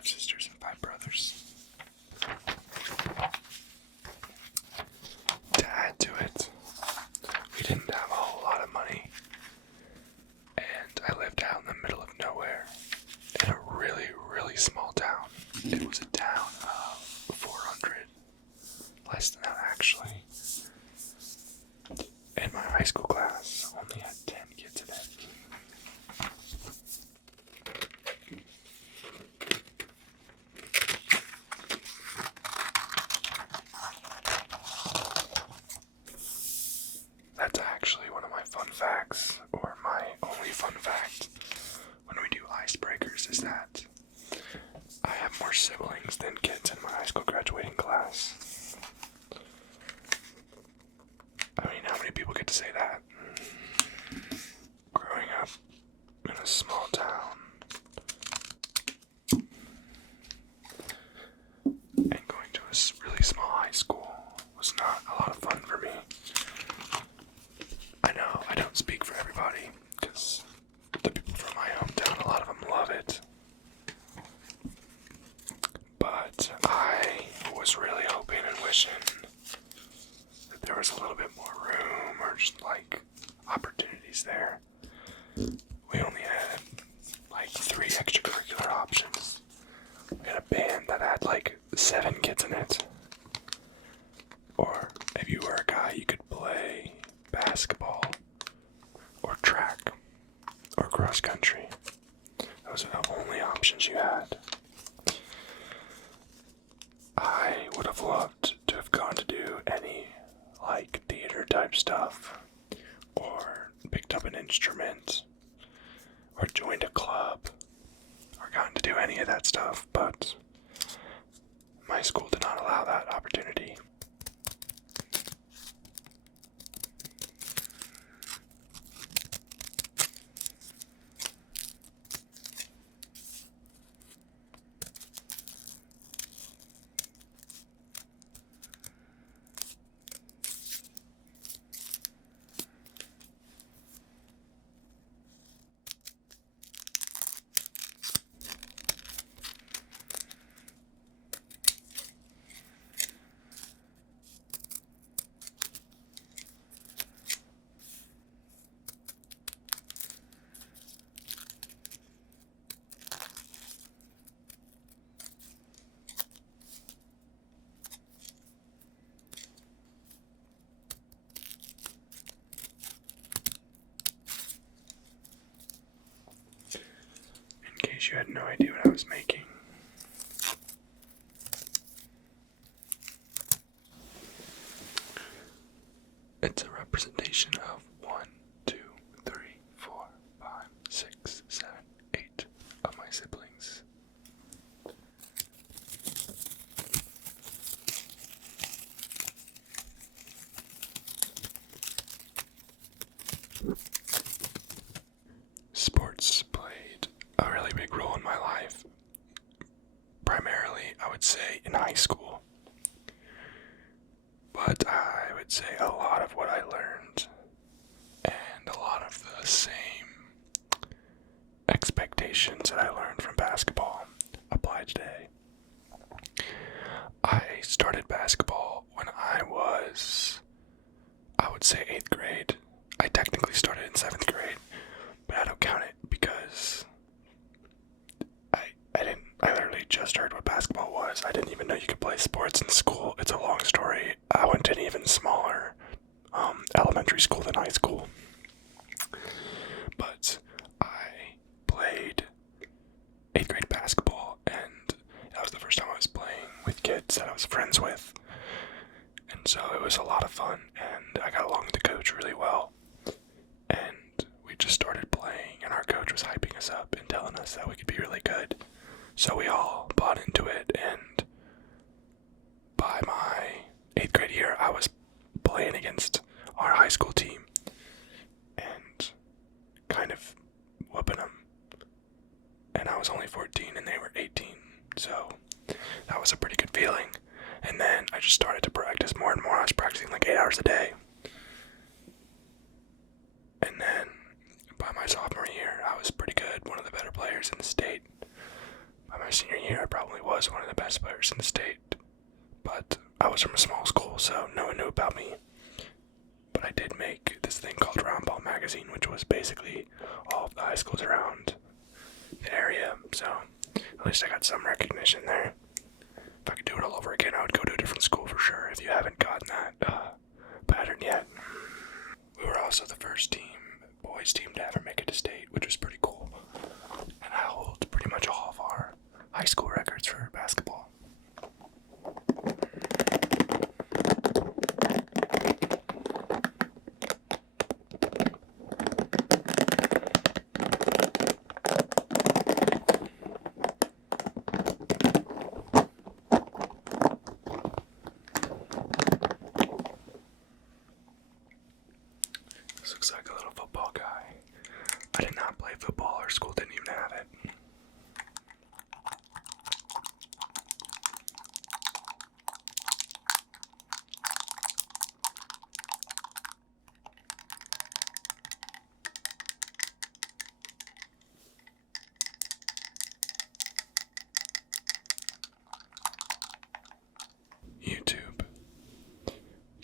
5 sisters and 5 brothers. To add to it, we didn't have a whole lot of money, and I lived out in the middle of nowhere in a really, really small town. It was a town of 400, less than that actually. And my high school class only had 10 kids in it. That's actually one of my fun facts, or my only fun fact when we do icebreakers, is that I have more siblings than kids in my high school graduating class. I mean, how many people get to say that? Growing up in a small town and going to a really small high school was not a lot of fun for me. I know I don't speak for everybody, because the people from my hometown, a lot of them love it. But I was really hoping and wishing that there was a little bit more room, or just like opportunities there. We only had like 3 extracurricular options. We had a band that had like 7 kids in it. Or if you were a guy, you could play basketball or track or cross country. Those are the only options you had. I would have loved to have gone to do any like theater type stuff, or picked up an instrument, or joined a club, or gotten to do any of that stuff, but my school did not allow that opportunity. In case you had no idea what I was making, it's a representation of 1, 2, 3, 4, 5, 6, 7, 8 of my siblings. Sports played a really big role in my life. Primarily, I would say in high school. But I would say a lot of what I learned and a lot of the same expectations that I learned from basketball apply today. I started basketball when I would say 8th grade. I technically started in 7th grade, but I don't count it because I literally just heard what basketball was. I didn't even know you could play sports in school. It's a long story. I went to an even smaller elementary school than high school. But I played 8th grade basketball, and that was the first time I was playing with kids that I was friends with. And so it was a lot of fun, and I got along with the coach really well. And we just started playing, and our coach was hyping us up and telling us that we could be really good. So we all bought into it, and by my 8th grade year, I was playing against our high school team and kind of whooping them. And I was only 14 and they were 18, so that was a pretty good feeling. And then I just started to practice more and more. I was practicing like 8 hours a day. And then by my sophomore year, I was pretty good, one of the better players in the state. By my my senior year, I probably was one of the best players in the state. But I was from a small school, so no one knew about me. But I did make this thing called Roundball Magazine, which was basically all of the high schools around the area. So at least I got some recognition there. If I could do it all over again, I would go to a different school for sure, if you haven't gotten that pattern yet. We were also the first boys team to ever make it to state, which was pretty cool. And I hold pretty much all of our high school records for basketball. This looks like a little football guy. I did not play football. Our school didn't even have it.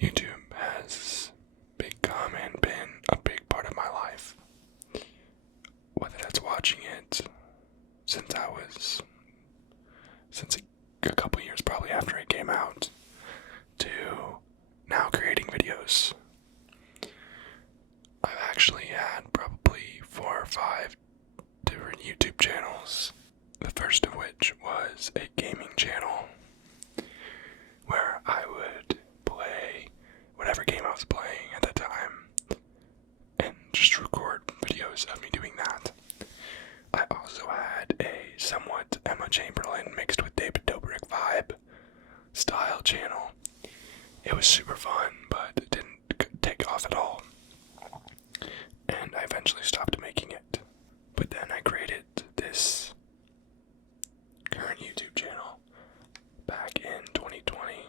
YouTube has become and been a big part of my life. Whether that's watching it since a couple years probably after it came out, to now creating videos. I've actually had probably 4 or 5 different YouTube channels, the first of which was a gaming channel where I would play whatever game I was playing at the time and just record videos of me doing that. I also had a somewhat Emma Chamberlain mixed with David Dobrik vibe style channel. It was super fun, but it didn't take off at all. And I eventually stopped making it. But then I created this current YouTube channel back in 2020.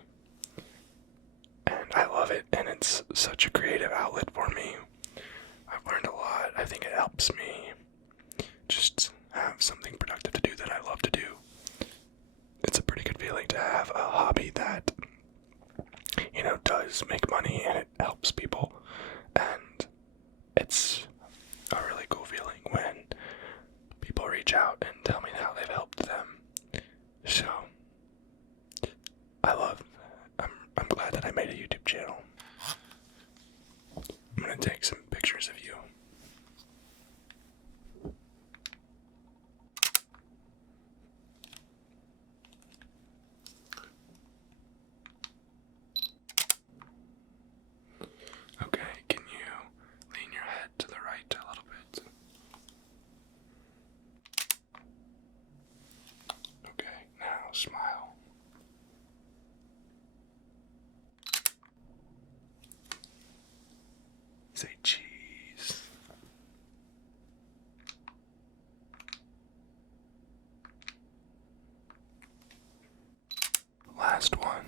And I love it, and it's such a creative outlet for me. I've learned a lot. I think it helps me just have something productive to do that I love to do. It's a pretty good feeling to have a hobby that, does make money and it helps people. And it's a really cool feeling when people reach out and tell me how they've helped them. So, I'm glad that I made a YouTube channel. I'm gonna take some pictures of you. Okay, can you lean your head to the right a little bit? Okay, now smile. Say cheese. Last one.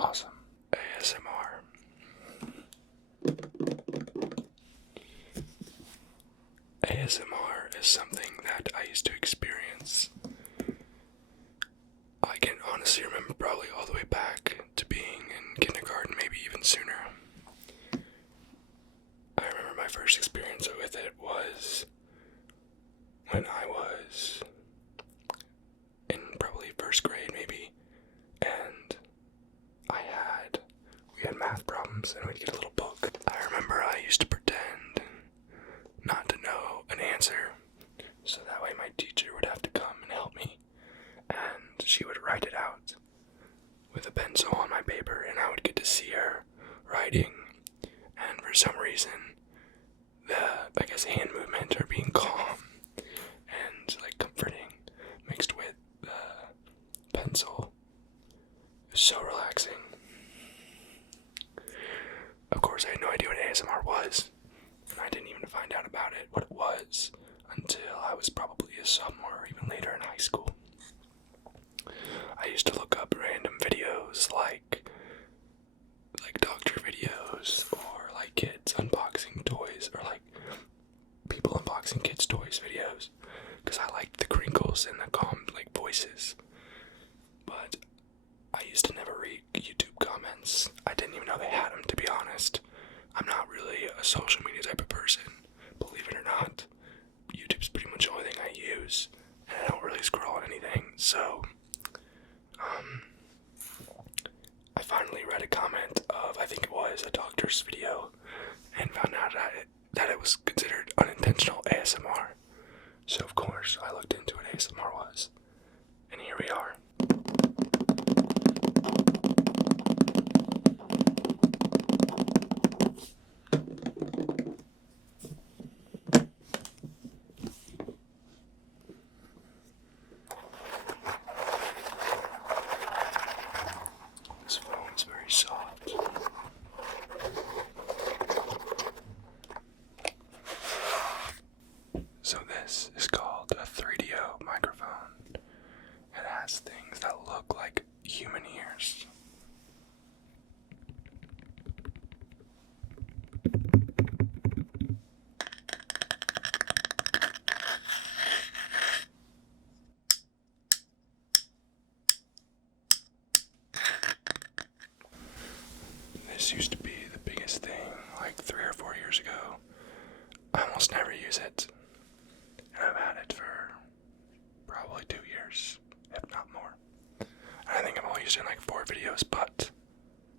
Awesome. ASMR. ASMR is something that I used to experience. I can honestly remember probably all the way back to being in kindergarten, maybe even sooner. I remember my first experience with it was when I was in probably first grade maybe, and we had math problems and we'd get a little book. I remember I used to pretend not to know an answer, so that way my teacher would have to come and help me, and she would write it out with a pencil on my paper, and I would get to see her writing, and for some reason, hand movement, her being calm and comforting, mixed with the pencil, is so relaxing. Of course, I had no idea what ASMR was, and I didn't even find out about it, what it was, until I was probably a sophomore or even later in high school. I used to look up random videos like doctor videos, or like kids unboxing toys, or like people unboxing kids' toys videos, because I liked the crinkles and the calm like voices. But I used to never read YouTube comments. I didn't even know they had them, to be honest. I'm not really a social media type of person, believe it or not. YouTube's pretty much the only thing I use, and I don't really scroll on anything, so I finally read a comment of, I think it was a doctor's video, and found out that it was considered unintentional ASMR. So of course I looked into what ASMR was, and here we are. This foam is very soft. So this is called a 3DO microphone. It has things that look like human ears. This used to be the biggest thing like 3 or 4 years ago. I almost never use it, and I've had it for probably 2 years, if not more. And I think I've only used it in like 4 videos, but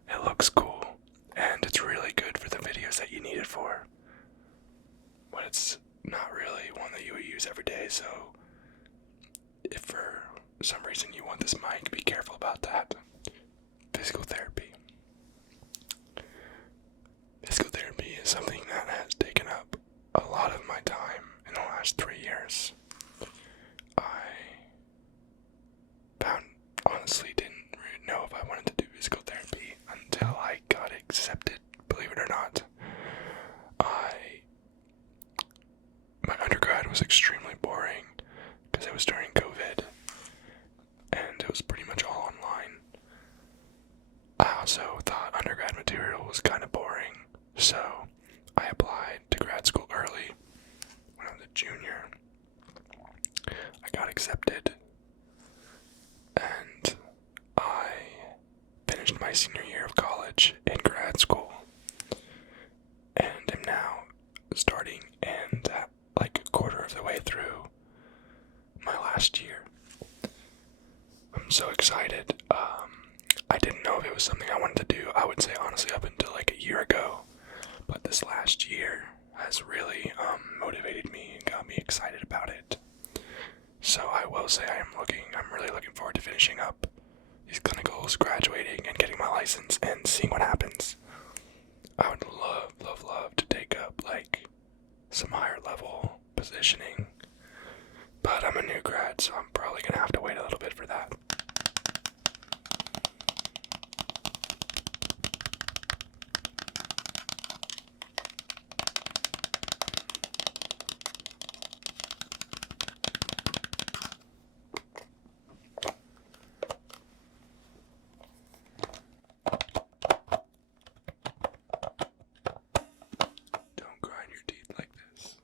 it looks cool, and it's really good for the videos that you need it for. But it's not really one that you would use every day, so if for some reason you want this mic, be careful about that. Physical therapy. Physical therapy is something that has taken up a lot of my time in the last 3 years. Honestly didn't really know if I wanted to do physical therapy until I got accepted, believe it or not. My undergrad was extremely boring because it was during COVID and it was pretty much all online. I also thought undergrad material was kind of boring, so I applied to grad school early when I was a junior. I got accepted, and I finished my senior year of college in grad school, and am now starting and like a quarter of the way through my last year. I'm so excited. I didn't know if it was something I wanted to do, I would say honestly, up until like a year ago, but this last year has really motivated me and got me excited about it. So I will say I'm really looking forward to finishing up these clinicals, graduating, and getting my license and seeing what happens. I would love to take up like some higher level positioning, but I'm a new grad, so I'm probably gonna have to wait a little bit for that. Don't grind your teeth like this.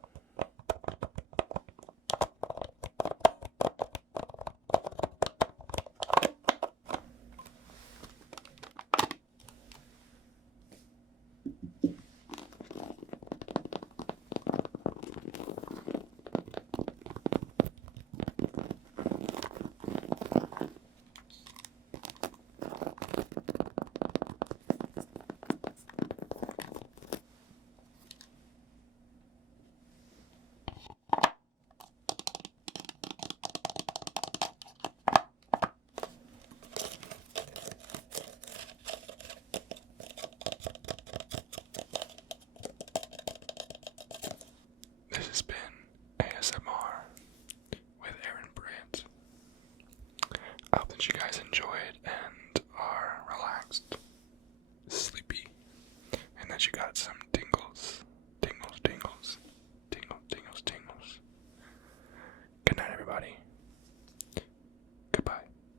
This has been ASMR with Aaron Brandt. I hope that you guys enjoyed and are relaxed, sleepy, and that you got some